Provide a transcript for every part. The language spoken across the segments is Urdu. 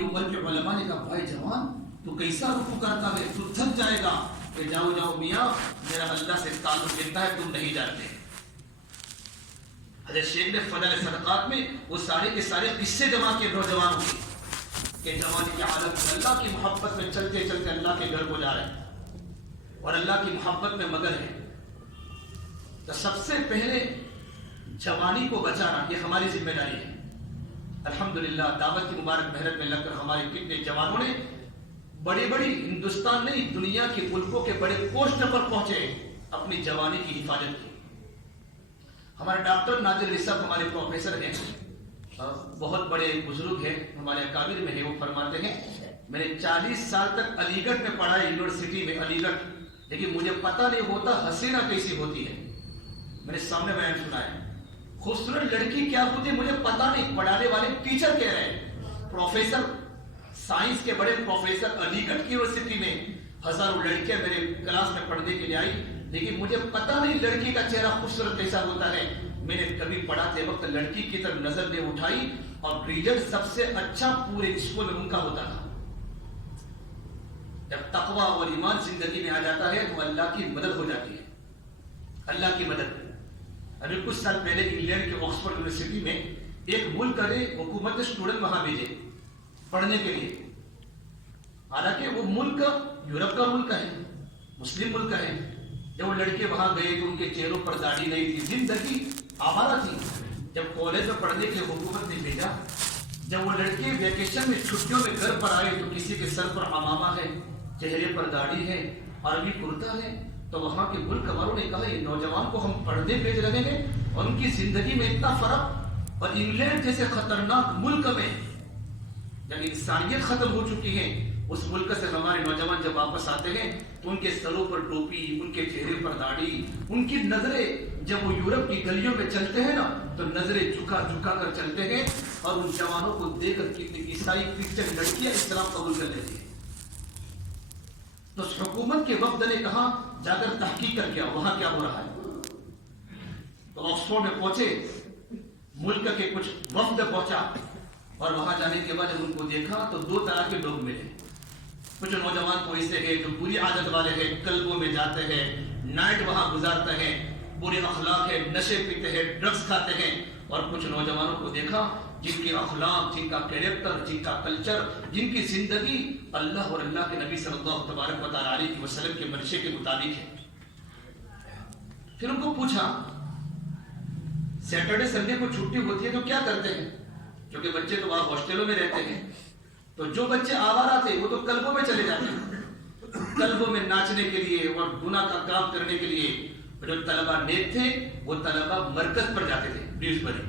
عمر کے علماء نے کہا بھائی جوان تو کیسا رکوع کرتا ہے، تو تھک جائے گا، کہ جاؤ جاؤ میاں میرا اللہ سے تعلق اتنا ہے تم نہیں جانتے۔ حضرت شیخ نے فضل صدقات میں وہ سارے کے سارے قصے جمع کے نوجوانوں کے، کہ جوانی کی حالت میں اللہ کی محبت میں چلتے چلتے اللہ کے گھر کو جا رہے ہیں اور اللہ کی محبت میں مگن ہے۔ تو سب سے پہلے جوانی کو بچانا یہ ہماری ذمہ داری ہے۔ الحمدللہ دعوت کی مبارک محنت میں لگ کر ہمارے کتنے جوانوں نے بڑی بڑی ہندوستان نہیں دنیا کے ملکوں کے بڑے پوسٹ پر پہنچے، اپنی جوانی کی حفاظت کی۔ ہمارے ڈاکٹر نادر علی صاحب ہمارے پروفیسر ہیں، بہت بڑے بزرگ ہیں، ہمارے اکابر میں ہیں، وہ فرماتے ہیں میں نے 40 سال تک علی گڑھ میں پڑھا ہے، یونیورسٹی میں علی گڑھ، لیکن مجھے پتہ نہیں ہوتا حسینہ کیسی ہوتی ہے۔ میں نے سامنے بیان سنا ہے، خوبصورت لڑکی کیا ہوتی ہے مجھے پتہ نہیں، پڑھانے والے ٹیچر کہہ رہے ہیں، پروفیسر سائنس کے بڑے پروفیسر علی گڑھ کی یونیورسٹی میں ہزاروں لڑکیاں میرے کلاس میں پڑھنے کے لیے آئی، لیکن مجھے پتہ نہیں لڑکی کا چہرہ خوبصورت کیسا ہوتا ہے۔ میں نے کبھی پڑھاتے وقت لڑکی کی طرف نظر نہیں اٹھائی، اور ریزلٹ سب سے اچھا پورے اسکول میں ان کا ہوتا تھا۔ جب تقویٰ اور ایمان زندگی میں آ جاتا ہے تو اللہ کی مدد ہو جاتی ہے، اللہ کی مدد۔ ابھی کچھ سال پہلے انگلینڈ کے آکسفورڈ یونیورسٹی میں ایک ملک نے حکومت نے اسٹوڈنٹ وہاں بھیجے پڑھنے کے لیے، حالانکہ وہ ملک یورپ کا ملک ہے، مسلم ملک ہے۔ جب وہ لڑکے وہاں گئے تو ان کے چہروں پر داڑھی نہیں تھی، زندگی آوارہ تھی۔ جب کالج میں پڑھنے کے لیے حکومت نے بھیجا، جب وہ لڑکے ویکیشن میں چھٹیوں میں گھر پر آئے تو کسی کے سر پر عمامہ ہے، چہرے پر داڑھی ہے، عربی کرتا ہے، تو وہاں کے ملک والوں نے کہا یہ نوجوان کو ہم پڑھنے بھیج رہے ہیں اور ان کی زندگی میں اتنا فرق، اور انگلینڈ جیسے خطرناک ملک میں جب انسانیت ختم ہو چکی ہے، اس ملک سے ہمارے نوجوان جب واپس آتے ہیں تو ان کے سروں پر ٹوپی، ان کے چہرے پر داڑھی، ان کی نظریں جب وہ یورپ کی گلیوں میں چلتے ہیں نا تو نظریں جھکا جھکا کر چلتے ہیں، اور ان جوانوں کو دیکھ کر کتنی عیسائی کرسچن لڑکیاں اسلام قبول کر لیتی ہیں۔ تو اس حکومت کے وفد نے کہا جا کر تحقیق کر کے وہاں کیا ہو رہا ہے۔ تو آکسفورڈ میں پہنچے، ملک کے کچھ وفد پہنچا، اور وہاں جانے کے بعد جب ان کو دیکھا تو دو طرح کے لوگ ملے۔ کچھ نوجوان تو ایسے ہیں جو بری عادت والے ہیں، کلبوں میں جاتے ہیں، نائٹ وہاں گزارتے ہیں، برے اخلاق ہے، نشے پیتے ہیں، ڈرگس کھاتے ہیں۔ اور کچھ نوجوانوں کو دیکھا جن کے اخلاق، جن کا کیریکٹر، جن کا کلچر، جن کی زندگی اللہ اور اللہ کے نبی صلی اللہ تبارک و تعالی علیہ وسلم کے منشے کے مطابق ہے۔ پھر ان کو پوچھا سیٹرڈے سنڈے کو چھٹی ہوتی ہے تو کیا کرتے ہیں، کیونکہ بچے تو وہاں ہاسٹلوں میں رہتے ہیں، تو جو بچے آوارہ تھے وہ تو کلبوں میں چلے جاتے ہیں، کلبوں میں ناچنے کے لیے اور گناہ کا کام کرنے کے لیے۔ جو طلبہ نیک تھے وہ طلبہ مرکز پر جاتے تھے، ڈیوزبری،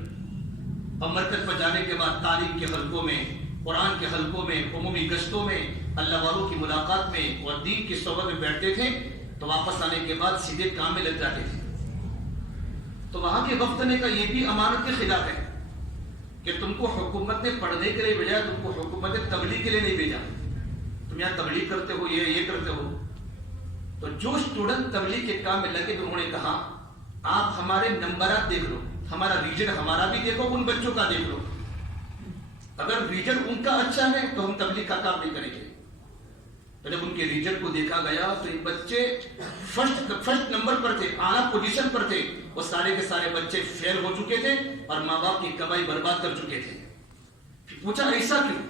اور مرکز پر جانے کے بعد تعلیم کے حلقوں میں، قرآن کے حلقوں میں، عمومی گشتوں میں، اللہ والوں کی ملاقات میں اور دین کی صحبت میں بیٹھتے تھے، تو واپس آنے کے بعد سیدھے کام میں لگ جاتے تھے۔ تو وہاں کے وفد نے کہا یہ بھی امانت کے خلاف ہے کہ تم کو حکومت نے پڑھنے کے لیے بھیجا، تم کو حکومت نے تبلیغ کے لیے نہیں بھیجا، تم یہاں تبلیغ کرتے ہو، یہ کرتے ہو۔ تو جو اسٹوڈنٹ تبلیغ کے کام میں لگے تو انہوں نے کہا آپ ہمارے نمبرات دیکھ لو، ہمارا ریجن ہمارا بھی دیکھو، ان بچوں کا دیکھ لو، اگر ریجن ان کا اچھا ہے تو ہم تبلیغ کا کام نہیں کریں گے۔ تو جب ان کے ریجن کو دیکھا گیا تو یہ بچے فرسٹ نمبر پر تھے، اعلیٰ پوزیشن پر تھے، وہ سارے کے سارے بچے فیل ہو چکے تھے اور ماں باپ کی کمائی برباد کر چکے تھے۔ پوچھا ایسا کیوں؟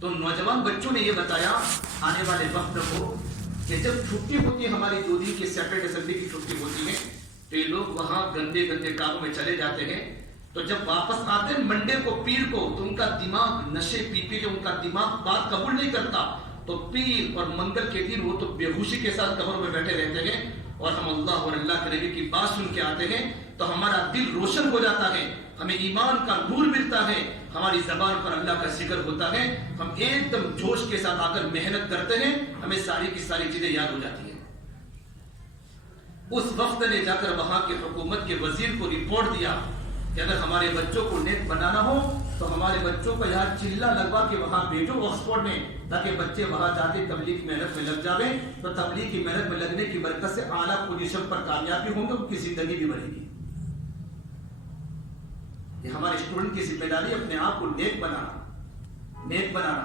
تو نوجوان بچوں نے یہ بتایا آنے والے وقت کو کہ جب چھٹی ہوتی ہے ہماری 2 دن کی سیٹرڈے سنڈے کی چھٹی ہوتی ہے تو یہ لوگ وہاں گندے گندے کاموں میں چلے جاتے ہیں، تو جب واپس آتے ہیں منڈے کو، پیر کو، تو ان کا دماغ نشے پی کے جو ان کا دماغ بات قبول نہیں کرتا، تو پیر اور منگل کے دن وہ تو بے ہوشی کے ساتھ قبر میں بیٹھے رہتے ہیں، اور ہم اللہ اور اللہ کے نبی کی بات سن کے آتے ہیں تو ہمارا دل روشن ہو جاتا ہے، ہمیں ایمان کا نور ملتا ہے، ہماری زبان پر اللہ کا ذکر ہوتا ہے، ہم ایک دم جوش کے ساتھ آ کر محنت کرتے ہیں، ہمیں ساری کی ساری چیزیں یاد ہو جاتی ہیں۔ اس وقت نے جا کر وہاں کے حکومت کے وزیر کو رپورٹ دیا کہ اگر ہمارے بچوں کو نیک بنانا ہو تو ہمارے بچوں کو یہاں چلا لگوا کے وہاں بھیجو آکسفورڈ میں، تاکہ بچے وہاں جا کے تبلیغ محنت میں لگ جاویں، تو تبلیغ کی محنت میں لگنے کی برکت سے اعلیٰ پوزیشن پر کامیابی ہوں گے، ان کی زندگی بھی بڑھے گی۔ یہ ہمارے اسٹوڈنٹ کی ذمہ داری اپنے آپ کو نیک بنانا، نیک بنانا.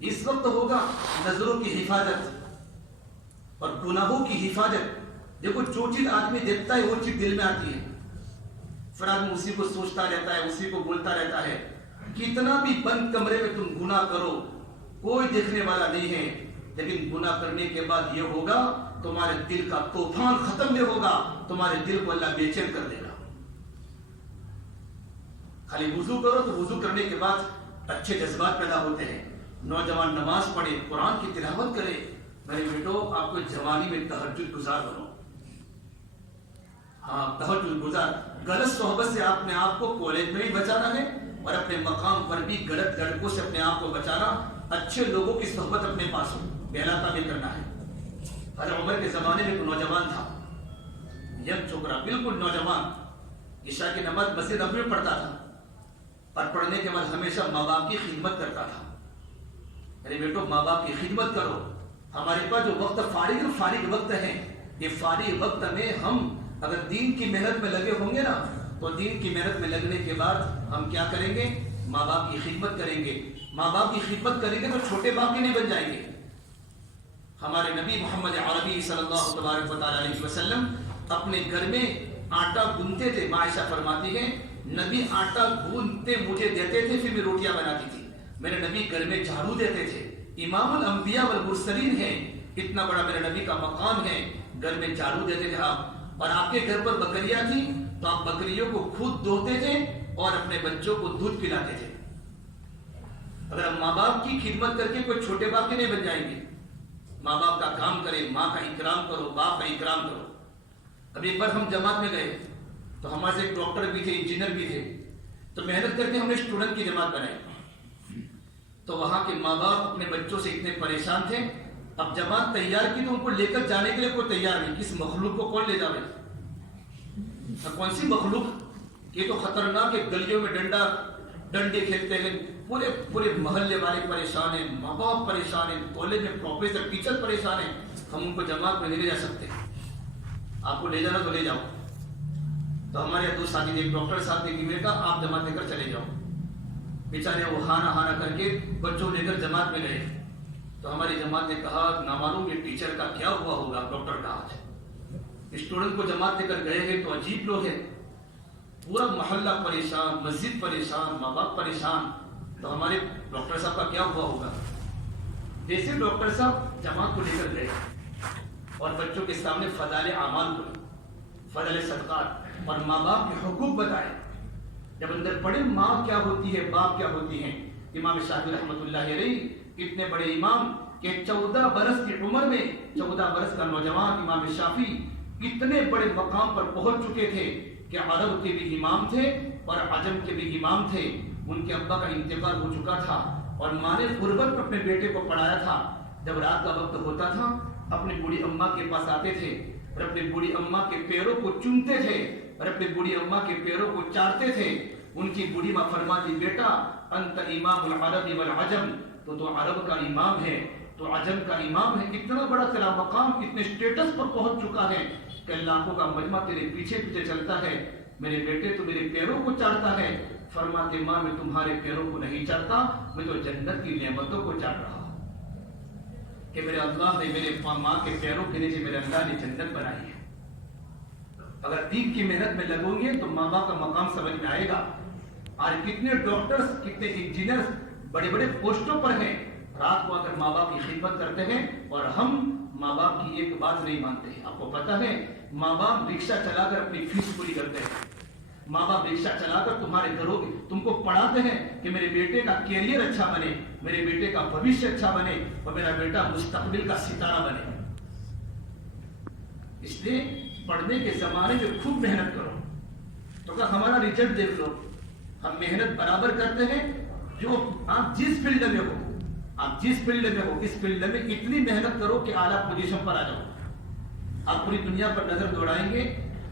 اس وقت ہوگا نظروں کی حفاظت اور گناہوں کی حفاظت. دیکھو جو چیز آدمی دیکھتا ہے وہ چیز دل میں آتی ہے، پھر آدمی اسی کو سوچتا رہتا ہے، اسی کو بولتا رہتا ہے. کتنا بھی بند کمرے میں تم گناہ کرو کوئی دیکھنے والا نہیں ہے، لیکن گناہ کرنے کے بعد یہ ہوگا تمہارے دل کا طوفان ختم نہیں ہوگا، تمہارے دل کو اللہ بے چین کر دے گا. خالی وضو کرو تو وضو کرنے کے بعد اچھے جذبات پیدا ہوتے ہیں. نوجوان نماز پڑھے، قرآن کی تلاوت کرے. میرے بیٹو آپ کو جوانی میں تہجد گزار بنو. ہاں تہجد گزار. غلط صحبت سے اپنے آپ کو کالج میں بھی بچانا ہے اور اپنے مقام پر بھی غلط لڑکوں سے اپنے آپ کو بچانا. اچھے لوگوں کی صحبت اپنے پاس ہو، بہلاتا بھی کرنا ہے. حضرت عمر کے زمانے میں ایک نوجوان تھا، ینگ چھوکرا، بالکل نوجوان. عشاء کی نماز مسجد نبوی میں پڑھتا تھا اور پڑھنے کے بعد ہمیشہ ماں باپ کی خدمت کرتا تھا. ارے بیٹو ماں باپ کی خدمت کرو. ہمارے پاس جو وقت فارغ وقت ہے، یہ فارغ وقت میں ہم اگر دین کی محنت میں لگے ہوں گے نا تو دین کی محنت میں لگنے کے بعد ہم کیا کریں گے؟ ماں باپ کی خدمت کریں گے. ماں باپ کی خدمت کریں گے تو چھوٹے باپ کے نہیں بن جائیں گے. ہمارے نبی محمد عربی صلی اللہ تبارک و تعالی علیہ وسلم اپنے گھر میں آٹا گوندتے تھے. عائشہ فرماتی ہے نبی آٹا گوندتے مجھے دیتے تھے، پھر میں روٹیاں بناتی تھی. میرے نبی گھر میں جھاڑو دیتے تھے. امام الانبیاء والمرسلین ہیں، اتنا بڑا میرے نبی کا مقام ہے. گھر میں جھاڑو دیتے تھے آپ. اور آپ کے گھر پر بکریاں تھیں تو آپ بکریوں کو خود دھوتے تھے اور اپنے بچوں کو دودھ پلاتے تھے. اگر ہم ماں باپ کی خدمت کر کے کوئی چھوٹے باپ کے نہیں بن جائیں گے. ماں باپ کا کام کرے، ماں کا اکرام کرو، باپ کا اکرام کرو. اب ایک بار ہم جماعت میں گئے تو ہمارے سے ایک ڈاکٹر بھی تھے، انجینئر بھی تھے. تو محنت کر کے ہم نے اسٹوڈنٹ کی جماعت بنائی. تو وہاں کے ماں باپ اپنے بچوں سے اتنے پریشان تھے. اب جماعت تیار کی تو ان کو لے کر جانے کے لیے کوئی تیار نہیں. کس مخلوق کو کون لے جاوے؟ کون سی مخلوق؟ یہ تو خطرناک ہے. گلیوں میں ڈنڈے کھیلتے ہیں. پورے محلے والے پریشان ہیں، ماں باپ پریشان ہیں، کالج میں پروفیسر ٹیچر پریشان ہیں. ہم ان کو جماعت میں نہیں لے جا سکتے. آپ کو لے جانا تو لے جاؤ. تو ہمارے دو ساتھی تھے، ایک ڈاکٹر صاحب نے کہ بیٹا آپ جماعت لے کر چلے جاؤ. بیچارے وہ ہانا کر کے بچوں لے کر جماعت میں گئے. تو ہماری جماعت نے کہا نہ معلوم یہ ٹیچر کا کیا ہوا ہوگا، ڈاکٹر کا آج اسٹوڈنٹ کو جماعت لے کر گئے ہیں تو عجیب لوگ ہیں. پورا محلہ پریشان، مسجد پریشان، ماں باپ پریشان. تو ہمارے ڈاکٹر صاحب کا کیا ہوا ہوگا؟ جیسے ڈاکٹر صاحب جماعت کو لے کر گئے اور بچوں کے سامنے فضائل اعمال کو، فضائل صدقات اور ماں باپ کے حقوق بتائے. جب اندر پڑھے ماں کیا ہوتی ہے، باپ کیا ہوتی ہیں. امام شافعی رحمۃ اللہ علیہ اتنے بڑے امام کہ 14 برس کی عمر میں 14 برس کا نوجوان امام شافعی اتنے بڑے مقام پر پہنچ چکے تھے کہ عرب کے بھی امام تھے اور عجم کے بھی امام تھے. ان کے ابا کا انتقال ہو چکا تھا اور ماں نے غربت میں اپنے بیٹے کو پڑھایا تھا. جب رات کا وقت ہوتا تھا اپنی بوڑھی اماں کے پاس آتے تھے اور اپنی بوڑھی اماں کے پیروں کو چومتے تھے اور اپنی بوڑھی اماں کے پیروں کو چاٹتے تھے. ان کی بوڑھی ماں فرماتی بیٹا انت امام العرب والعجم، تو عرب کا امام ہے، تو عجم کا امام ہے. اتنا بڑا تیرا مقام، اتنے اسٹیٹس پر پہنچ چکا ہے کہ لاکھوں کا مجمع تیرے پیچھے پیچھے چلتا ہے. میرے بیٹے تو میرے پیروں کو چاٹتا ہے. فرماتے ماں میں تمہارے پیروں کو نہیں چاٹتا، میں تو جنت کی نعمتوں کو چاٹ رہا ہوں کہ میرے اللہ نے میرے ماں کے پیروں کے نیچے میرے اللہ نے جنت بنائی ہے. اگر دین کی محنت میں لگو گے تو ماں باپ کا مقام سمجھ میں آئے گا. آج کتنے ڈاکٹرز، کتنے انجینئرز بڑے بڑے پوسٹوں پر ہیں، رات کو اگر ماں باپ کی خدمت کرتے ہیں اور ہم ماں باپ کی ایک بات نہیں مانتے ہیں. آپ کو پتا ہے ماں باپ رکشہ چلا کر اپنی فیس پوری کرتے ہیں. ماں باپ رکشہ چلا کر تمہارے گھروں تم کو پڑھاتے ہیں کہ میرے بیٹے کا کیریئر اچھا بنے، میرے بیٹے کا بھوشیہ اچھا بنے اور میرا بیٹا مستقبل کا ستارہ بنے. اس لیے پڑھنے کے زمانے میں خوب محنت کرو. تو کہ ہمارا ریزلٹ دیکھ لو، ہم محنت برابر کرتے ہیں. جو آپ جس فیلڈ میں ہو، آپ جس فیلڈ میں ہو اس فیلڈ میں اتنی محنت کرو کہ اعلیٰ پوزیشن پر آ جاؤ. آپ پوری دنیا پر نظر دوڑائیں گے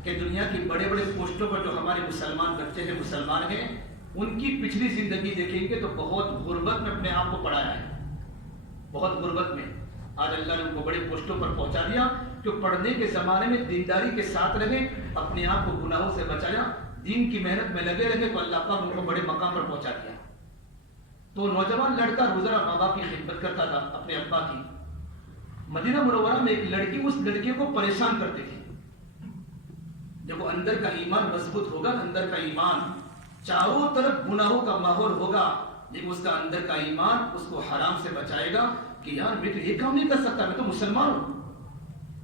کہ دنیا کی بڑے بڑے پوسٹوں پر جو ہمارے مسلمان بچے ہیں، مسلمان ہیں، ان کی پچھلی زندگی دیکھیں گے تو بہت غربت میں اپنے آپ کو پڑھایا ہے، بہت غربت میں. آج اللہ نے ان کو بڑے پوسٹوں پر پہنچا دیا. جو پڑھنے کے زمانے میں دینداری کے ساتھ رہے، اپنے آپ کو گناہوں سے بچایا، دین کی محنت میں لگے رہے تو اللہ پاک ان کو بڑے مقام پر پہنچا دیا. تو نوجوان لڑکا روزانہ ماں باپ کی خدمت کرتا تھا اپنے ابا کی. مدینہ منورہ میں ایک لڑکی اس لڑکے کو پریشان کرتی تھی. دیکھو اندر کا ایمان مضبوط ہوگا، اندر کا ایمان چاروں طرف گناہوں کا ماحول ہوگا، لیکن اس کا اندر کا ایمان اس کو حرام سے بچائے گا کہ یار میں تو یہ کام نہیں کر سکتا، میں تو مسلمان ہوں.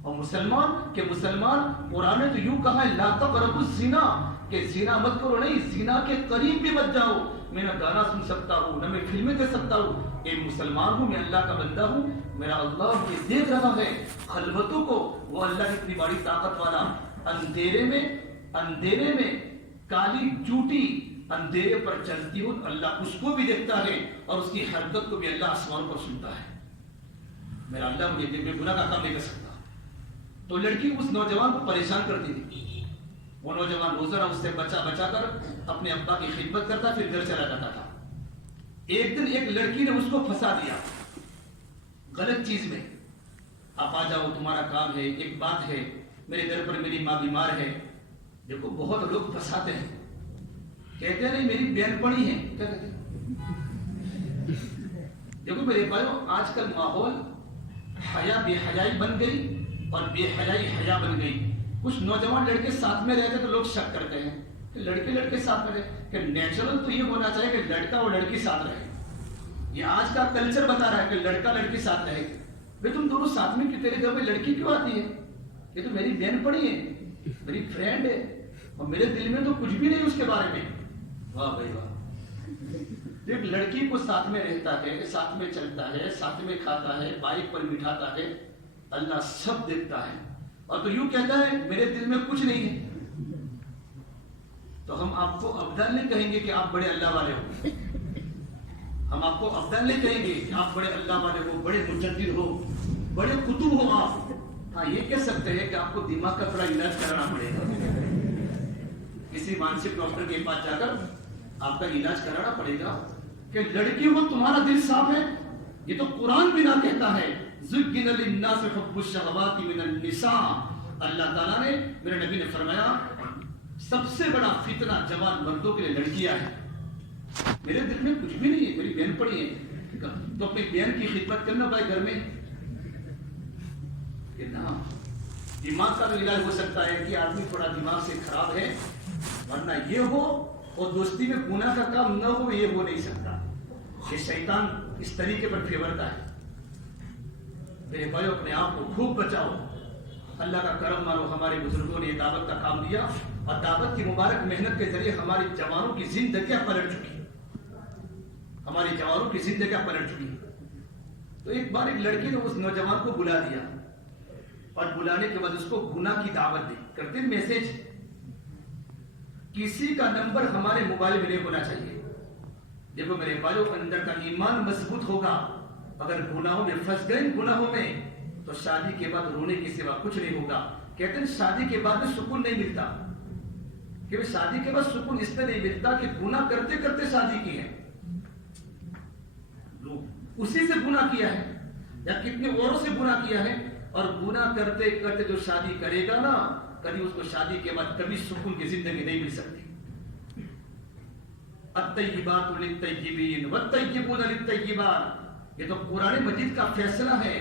اور مسلمان قرآن نے تو یوں کہا ہے لا تقربوا الزنا، کہ زنا مت کرو، نہیں زنا کے قریب بھی مت جاؤ. میں نہ گانا سن سکتا ہوں نہ میں فلمیں دیکھ سکتا ہوں، ایک مسلمان ہوں، میں اللہ کا بندہ ہوں، میرا اللہ مجھے دیکھ رہا ہے. خلوتوں کو وہ اللہ کی اتنی بڑی طاقت والا اندھیرے میں کالی چوٹی اندھیرے پر چلتی ہو، اللہ اس کو بھی دیکھتا ہے اور اس کی حرکت کو بھی اللہ آسمان پر سنتا ہے. میرا اللہ مجھے دیکھ، میں گناہ کا کام نہیں کر سکتا. تو لڑکی اس نوجوان کو پریشان کرتی تھی. وہ نوجوان روزانہ اس سے بچا کر اپنے ابا کی خدمت کرتا، پھر گھر چلا جاتا تھا. ایک دن ایک لڑکی نے اس کو پھنسا دیا غلط چیز میں. آپ آ جاؤ، تمہارا کام ہے، ایک بات ہے، میرے گھر پر میری ماں بیمار ہے. دیکھو بہت لوگ پھنساتے ہیں، کہتے ہیں نہیں میری بہن پڑی ہے، کیا کہتے ہیں. دیکھو میرے بھائیو، آج کل ماحول حیا بے حیائی بن گئی اور بے حیائی حیا بن گئی. کچھ نوجوان لڑکے ساتھ میں رہتے تو لوگ شک کرتے ہیں کہ لڑکے ساتھ میں رہے، کہ نیچرل تو یہ ہونا چاہیے کہ لڑکا اور لڑکی ساتھ رہے. یہ آج کا کلچر بتا رہا ہے کہ لڑکا لڑکی ساتھ رہے. بھائی تم دونوں ساتھ میں، تیرے گھر میں لڑکی کیوں آتی ہے؟ یہ تو میری بہن پڑی ہے، میری فرینڈ ہے، اور میرے دل میں تو کچھ بھی نہیں اس کے بارے میں. واہ بھائی واہ. ایک لڑکی کو ساتھ میں رہتا ہے، ساتھ میں چلتا ہے، ساتھ میں کھاتا ہے، بائک پر بٹھاتا ہے، اللہ سب دیکھتا ہے، اور تو یوں کہتا ہے میرے دل میں کچھ نہیں ہے. تو ہم آپ کو افضل نہیں کہیں گے کہ آپ بڑے اللہ والے ہو. ہم آپ کو افضل نہیں کہیں گے کہ آپ بڑے اللہ والے ہو، بڑے مجدد ہو، بڑے قطب ہو آپ. ہاں یہ کہہ سکتے ہیں کہ آپ کو دماغ کا تھوڑا علاج کرانا پڑے گا. کسی مانسک ڈاکٹر کے پاس جا کر آپ کا علاج کرانا پڑے گا کہ لڑکی ہو تمہارا دل صاف ہے. یہ تو قرآن بھی نہ کہتا ہے زُيِّنَ لِلنَّاسِ حُبُّ الشَّهَوَاتِ مِنَ النِّسَاءِ. اللہ تعالیٰ نے، میرے نبی نے فرمایا سب سے بڑا فتنہ جوان مردوں کے لیے لڑکیاں ہیں. میرے دل میں کچھ بھی نہیں ہے، میری بہن پڑی ہے، تو اپنی بہن کی خدمت کرنا بھائی گھر میں. دماغ کا تو علاج ہو سکتا ہے کہ آدمی تھوڑا دماغ سے خراب ہے، ورنہ یہ ہو اور دوستی میں گناہ کا کام نہ ہو، یہ ہو نہیں سکتا. کہ شیطان اس طریقے پر پھیورتا ہے. میرے بھائیو اپنے آپ کو خوب بچاؤ. اللہ کا کرم مانو، ہمارے بزرگوں نے دعوت کا کام دیا اور دعوت کی مبارک محنت کے ذریعے ہماری جوانوں کی زندگیاں پلٹ چکی، ہماری جوانوں کی زندگیاں پلٹ چکی. تو ایک بار ایک لڑکی نے اس نوجوان کو بلا دیا اور بلانے کے بعد اس کو گناہ کی دعوت دی. کرتے میسج، کسی کا نمبر ہمارے موبائل میں نہیں ہونا چاہیے. دیکھو میرے بھائیو، اندر کا ایمان مضبوط ہوگا. اگر گناہوں میں پھنس گئے، گناہوں میں، تو شادی کے بعد رونے کے سوا کچھ نہیں ہوگا. کہتے ہیں شادی کے بعد سکون نہیں ملتا، کہ شادی کے بعد سکون اس میں نہیں ملتا کہ گناہ کرتے کرتے شادی کی ہے، اسی سے گناہ کیا ہے یا کتنے اوروں سے گناہ کیا ہے. اور گناہ کرتے کرتے جو شادی کرے گا نا، کبھی اس کو شادی کے بعد کبھی سکون کی زندگی نہیں مل سکتی. الطیبات للطیبین والطیبون للطیبات. یہ تو قرآن مجید کا فیصلہ ہے.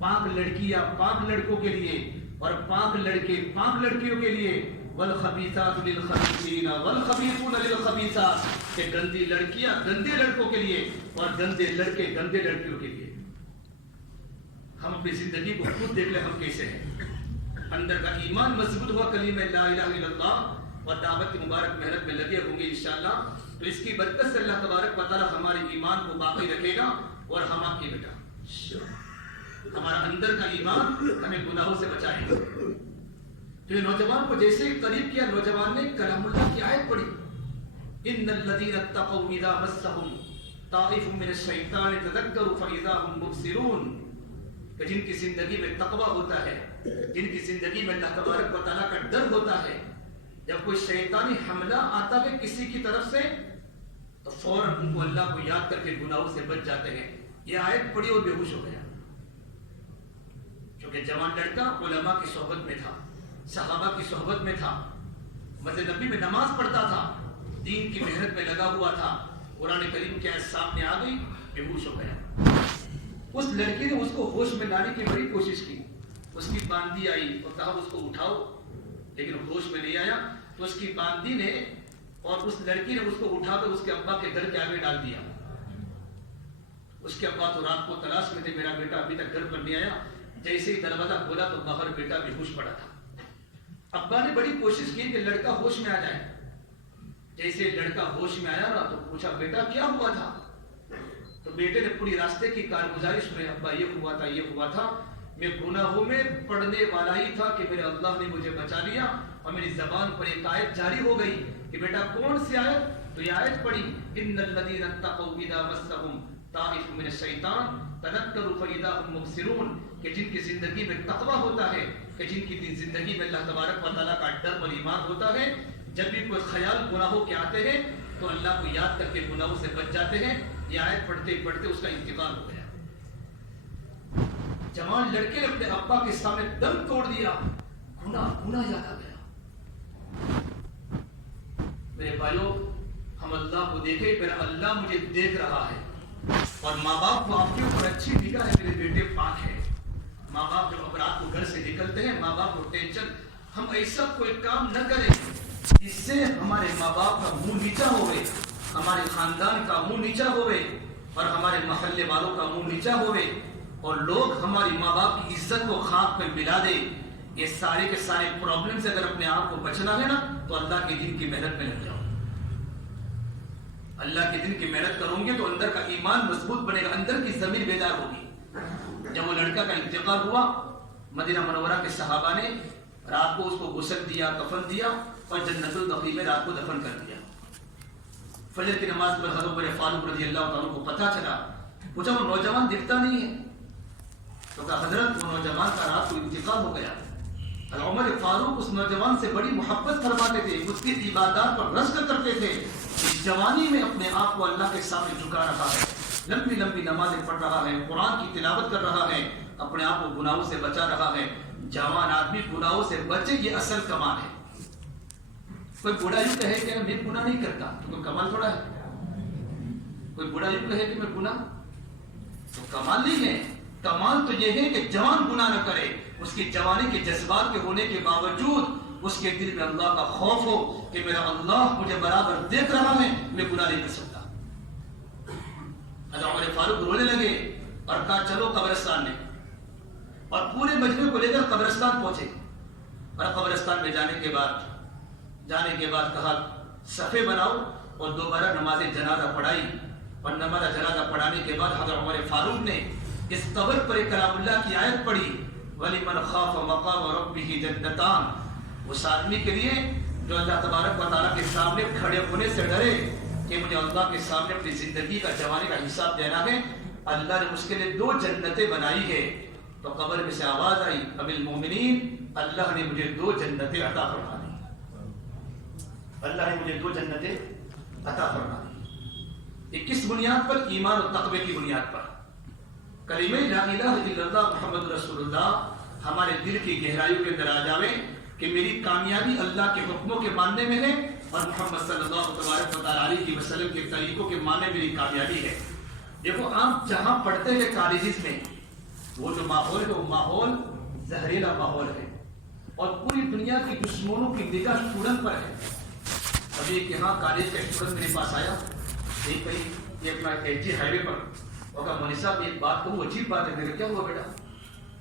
پاک لڑکیاں پاک لڑکوں کے لیے اور پاک لڑکے پاک لڑکیوں کے لیے. والخبیثات للخبیثین والخبیثون للخبیثات. کہ گندی لڑکیاں گندے لڑکوں کے لیے اور گندے لڑکے گندے لڑکیوں کے لیے. ہم اپنی زندگی کو خود دیکھ لیں ہم کیسے ہیں. اندر کا ایمان مضبوط ہوا، کلمہ لا الہ الا اللہ اور دعوت کی مبارک محنت میں لگے ہوں گے انشاءاللہ. تو اس کی برکت سے اللہ تبارک و تعالی ہمارے ایمان کو باقی رکھے گا. اور ہم آپ کی بیٹا ہمارا اندر کا ایمان ہمیں گناہوں سے بچائے گا. تو نوجوان کو جیسے قریب کیا، نوجوان نے کلام اللہ کی آیت پڑھی، ان الذین اتقوا اذا مسهم طائف من الشیطان تذکروا فاذا هم مبصرون. کہ جن کی زندگی میں تقوی ہوتا ہے، جن کی زندگی میں اللہ تبارک و تعالیٰ کا ڈر ہوتا ہے، جب کوئی شیطانی حملہ آتا ہے کسی کی طرف سے تو فوراً ان کو اللہ کو یاد کر کے گناہوں سے بچ جاتے ہیں. یہ آیت پڑھی اور بے ہوش ہو گیا. کیونکہ جوان لڑکا علماء کی صحبت میں تھا، صحابہ کی صحبت میں تھا، مسجد نبی میں نماز پڑھتا تھا، دین کی محنت میں لگا ہوا تھا. قرآن کریم کے سامنے آ گئی، بے ہوش ہو گیا۔ اس لڑکی نے اس کو ہوش میں لانے کی بڑی کوشش کی، اس کی باندی آئی اور کہا اس کو اٹھاؤ، لیکن ہوش میں نہیں آیا۔ تو اس کی باندی نے اور اس لڑکی نے اس کو اٹھا کر اس کے ابا کے گھر کے آگے ڈال دیا۔ اس کے ابا تو رات کو تلاش میں تھے، میرا بیٹا ابھی تک گھر پر نہیں آیا۔ جیسے ہی دروازہ کھولا تو باہر بیٹا بے ہوش پڑا تھا۔ ابا نے بڑی کوشش کی کہ لڑکا ہوش میں آ جائے۔ جیسے لڑکا ہوش میں آیا نا تو پوچھا بیٹا کیا ہوا تھا؟ تو بیٹے نے پوری راستے کی کارگزاری سنی، ابا یہ ہوا تھا، یہ ہوا تھا، میں گناہوں میں پڑنے والا ہی تھا کہ میرے اللہ نے مجھے بچا لیا اور میری زبان پر ایک آیت جاری ہو گئی کہ بیٹا کون سی آیت؟ تو یہ آیت پڑھی، ان الذین اتقوا اذا مسهم طائف من الشیطان تذکروا فاذا هم مبصرون، کہ جن کی زندگی میں تقوی ہوتا ہے، کہ جن کی زندگی میں اللہ تبارک و تعالیٰ کا ڈر اور ایمان ہوتا ہے، جب بھی کوئی خیال گناہوں کے آتے ہیں تو اللہ کو یاد کر کے گناہوں سے بچ جاتے ہیں۔ یہ آیت پڑھتے پڑھتے اس کا انتقال ہو گیا۔ جوان لڑکے نے اپنے ابا کے سامنے دم توڑ دیا، گناہ یاد آ گیا۔ میرے بھائیوں، ہم اللہ کو دیکھیں، میرا اللہ مجھے دیکھ رہا ہے، اور ماں باپ کو آپ کے اوپر اچھی نگاہ ہے، میرے بیٹے پاک ہے۔ ماں باپ جب اب رات کو گھر سے نکلتے ہیں، ماں باپ کو ٹینشن، ہم ایسا کوئی کام نہ کریں جس سے ہمارے ماں باپ کا منہ نیچا ہوئے، ہمارے خاندان کا منہ نیچا ہوئے، اور ہمارے محلے والوں کا منہ نیچا ہوئے، اور لوگ ہماری ماں باپ کی عزت کو خاک میں ملا دے۔ یہ سارے کے سارے پرابلم سے اگر اپنے آپ کو بچنا ہے نا تو اللہ کے دین کی محنت میں لگ جاؤ۔ اللہ کے دین کی محنت کرو گے تو اندر کا ایمان مضبوط بنے گا، اندر کی زمین بیدار ہوگی۔ جب وہ لڑکا کا انتقال ہوا، مدینہ منورہ کے صحابہ نے رات کو اس کو غسل دیا، کفن دیا، اور جنت البقیع میں رات کو دفن کر دیا۔ فجر کی نماز پر حضرت عمر فاروق رضی اللہ تعالیٰ کو پتہ چلا، پوچھا وہ نوجوان دکھتا نہیں ہے؟ تو کہا حضرت وہ نوجوان کا رات کو انتقال ہو گیا۔ حضرت عمر فاروق اس نوجوان سے بڑی محبت فرماتے تھے، اس کی عبادات پر رشک کرتے تھے۔ اس جوانی میں اپنے آپ کو اللہ کے سامنے جھکا رہا ہے، لمبی لمبی نمازیں پڑھ رہا ہے، قرآن کی تلاوت کر رہا ہے، اپنے آپ کو گناہوں سے بچا رہا ہے۔ جوان آدمی گناہوں سے بچے، یہ اصل کمال ہے۔ کوئی بوڑھا یوں کہے کہ میں گناہ نہیں کرتا تو کوئی کمال تھوڑا ہے؟ کوئی بوڑھا یوں کہے کہ میں گناہ، تو کمال نہیں ہے۔ کمال تو یہ ہے کہ جوان گناہ نہ کرے، اس کی جوانی کے جذبات کے ہونے کے باوجود اس کے دل میں اللہ کا خوف ہو کہ میرا اللہ مجھے برابر دیکھ رہا ہے، میں گناہ نہیں کر سکتا۔ حضرت عمر فاروق رونے لگے اور کہا چلو قبرستان میں، اور پورے مجمع کو لے کر قبرستان پہنچے، اور قبرستان میں جانے کے بعد کہا صفے بناؤ، اور دوبارہ نماز جنازہ پڑھائی، اور نماز جنازہ پڑھانے کے بعد حضرت عمر فاروق نے اس قبر پر کلام اللہ کی آیت پڑھی، وَلِمَنْ خَافَ مَقَامَ رَبِّهِ جَنَّتَانِ، اس آدمی کے لیے جو اللہ تبارک و تعالیٰ کے سامنے کھڑے ہونے سے ڈرے کہ مجھے اللہ کے سامنے اپنی زندگی کا جوانی کا حساب دینا ہے، اللہ نے اس کے لیے 2 جنتیں بنائی ہے۔ تو قبر میں سے آواز آئی اب المومنین، اللہ نے مجھے 2 جنتیں عطا فرما دی، اللہ نے مجھے 2 جنتیں عطا فرما دی۔ یہ کس بنیاد پر؟ ایمان اور تقوی کی بنیاد پر۔ کلمہ لا الہ الا اللہ محمد رسول اللہ ہمارے دل کی گہرائیوں کے اندر آ جاوے کہ میری کامیابی اللہ کے حکموں کے ماننے میں ہے، اور محمد صلی اللہ تبارک و تعالیٰ علیہ وسلم کے طریقوں کے ماننے میں میری کامیابی ہے۔ دیکھو آپ جہاں پڑھتے ہیں کالجز میں، وہ جو ماحول ہے وہ ماحول زہریلا ماحول ہے، اور پوری دنیا کی دشمنوں کی نگاہ اسٹوڈنٹ پر ہے۔ ابھی ایک یہاں کالج کا اسٹوڈنٹ میرے پاس آیا، ایک کہیں یہ اپنا ایچ ہائی وے پر، اور کہا مولوی صاحب ایک بات کہوں، عجیب بات ہے، میرے کیا ہوا بیٹا؟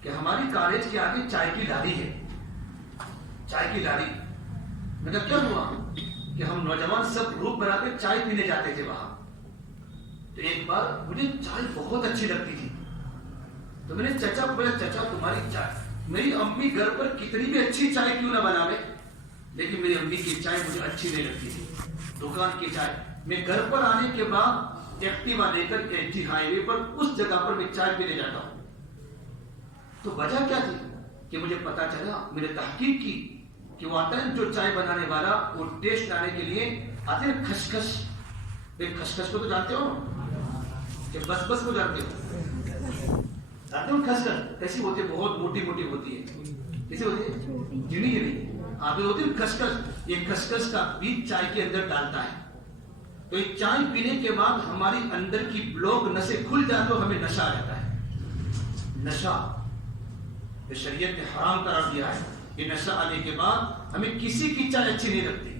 کہ ہماری کالج کے آگے چائے کی لاری ہے، چائے کی لاری۔ میں کہا کیا ہوا؟ کہ ہم نوجوان سب گروپ بنا کے چائے پینے جاتے تھے وہاں، تو ایک بار مجھے چائے بہت اچھی لگتی تھی، تو میں نے چچا کو بولا چچا تمہاری چائے، میری امی گھر پر کتنی بھی اچھی چائے کیوں نہ بناوے، لیکن میری امی کی چائے مجھے اچھی نہیں لگتی تھی، دکان کی چائے۔ میں گھر پر آنے کے بعد ایکٹیوا لے کر ایچ ڈی ہائی وے پر اس جگہ پر میں چائے پینے جاتا ہوں۔ تو وجہ کیا تھی کہ مجھے پتا چلا، میں نے تحقیق کی کہ وہ آتا ہے جو چائے بنانے والا، وہ ٹیسٹ لانے کے لیے آتے ہیں خشخش۔ ایک خشخش کو تو جانتے ہو کہ بس کو جانتے ہو؟ جانتے ہو خشخش کیسی ہوتی ہے؟ بہت موٹی موٹی ہوتی ہے۔ کیسی ہوتی ہے؟ جنی آدمی ہوتی ہے خشخش۔ یہ خشخش کا بیج چائے کے اندر ڈالتا ہے، تو ایک چائے پینے کے بعد ہماری اندر کی بلاک نسیں کھل جائے تو ہمیں نشہ رہتا ہے. نشہ یہ شریعت نے حرام قرار دیا ہے. یہ نشہ آنے کے بعد ہمیں کسی کی چائے اچھی نہیں لگتی.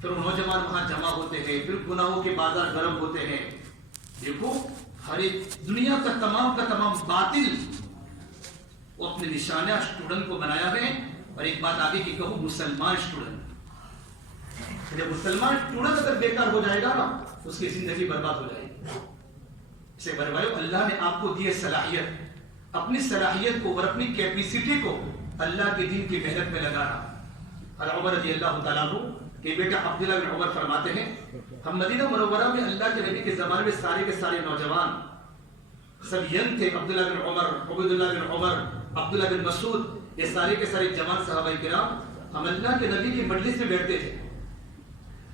پھر نوجوان وہاں جمع ہوتے ہیں, پھر گناہوں کے بازار گرم ہوتے ہیں. دیکھو ہر ایک دنیا کا تمام باطل وہ اپنے نشانہ اسٹوڈنٹ کو بنایا ہے. اور ایک بات آگے کی کہوں, مسلمان اسٹوڈنٹ, جب مسلمان اسٹوڈنٹ اگر بیکار ہو جائے گا نا, اس کی زندگی برباد ہو جائے گی. اسے برباد, اللہ نے آپ کو دی صلاحیت, اپنی صلاحیت کو اور اپنی کیپیسٹی کو اللہ کے دین کی محنت میں لگانا. عمر رضی اللہ تعالیٰ عنہ کہ بیٹا عبداللہ بن عمر فرماتے ہیں, ہم مدینہ منورہ میں اللہ کے نبی کے زمانے میں سارے کے سارے نوجوان سب ینگ تھے. عبداللہ بن عمر, عبیداللہ بن عمر, عبداللہ بن مسعود, یہ سارے کے سارے جوان صحابہ کرام ہم اللہ کے نبی کی مجلس میں بیٹھتے تھے,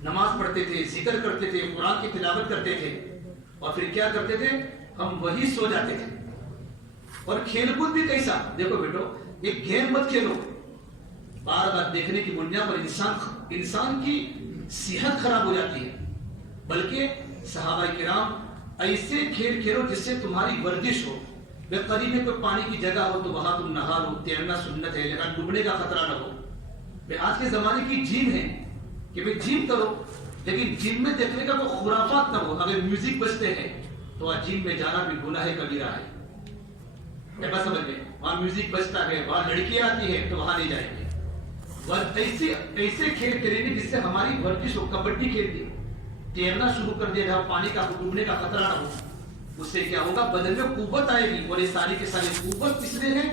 نماز پڑھتے تھے, ذکر کرتے تھے, قرآن کی تلاوت کرتے تھے, اور پھر کیا کرتے تھے, ہم وہی سو جاتے تھے. اور کھیل کود بھی کیسا, دیکھو بیٹو ایک گیم مت کھیلو, بار بار دیکھنے کی بنیاد پر انسان کی صحت خراب ہو جاتی ہے. بلکہ صحابہ کرام ایسے کھیل کھیلو جس سے تمہاری ورزش ہو. قریب میں کوئی پانی کی جگہ ہو تو وہاں تم نہارو, تیرنا سنت ہے, لیکن ڈوبنے کا خطرہ نہ ہو. آج کے زمانے کی جیم ہے کہ بھئی جیم کرو, لیکن جیم میں دیکھنے کا کوئی خرافات نہ ہو. اگر میوزک بجتے ہیں تو وہاں جیم میں جانا بھی گناہ کبیرہ ہے. بس سمجھ میں, وہاں میوزک بجتا ہے, وہاں لڑکیاں آتی ہیں تو وہاں نہیں جائیں گے. ایسے کھیل کھیلیں گے جس سے ہماری ورزش ہو. کبڈی کھیل دی, تیرنا شروع کر دیا جہاں پانی کا ڈوبنے کا خطرہ نہ ہو. اس سے کیا ہوگا, بدن میں قوت آئے گی. اور یہ ساری کے ساری قوت کس لیے ہے,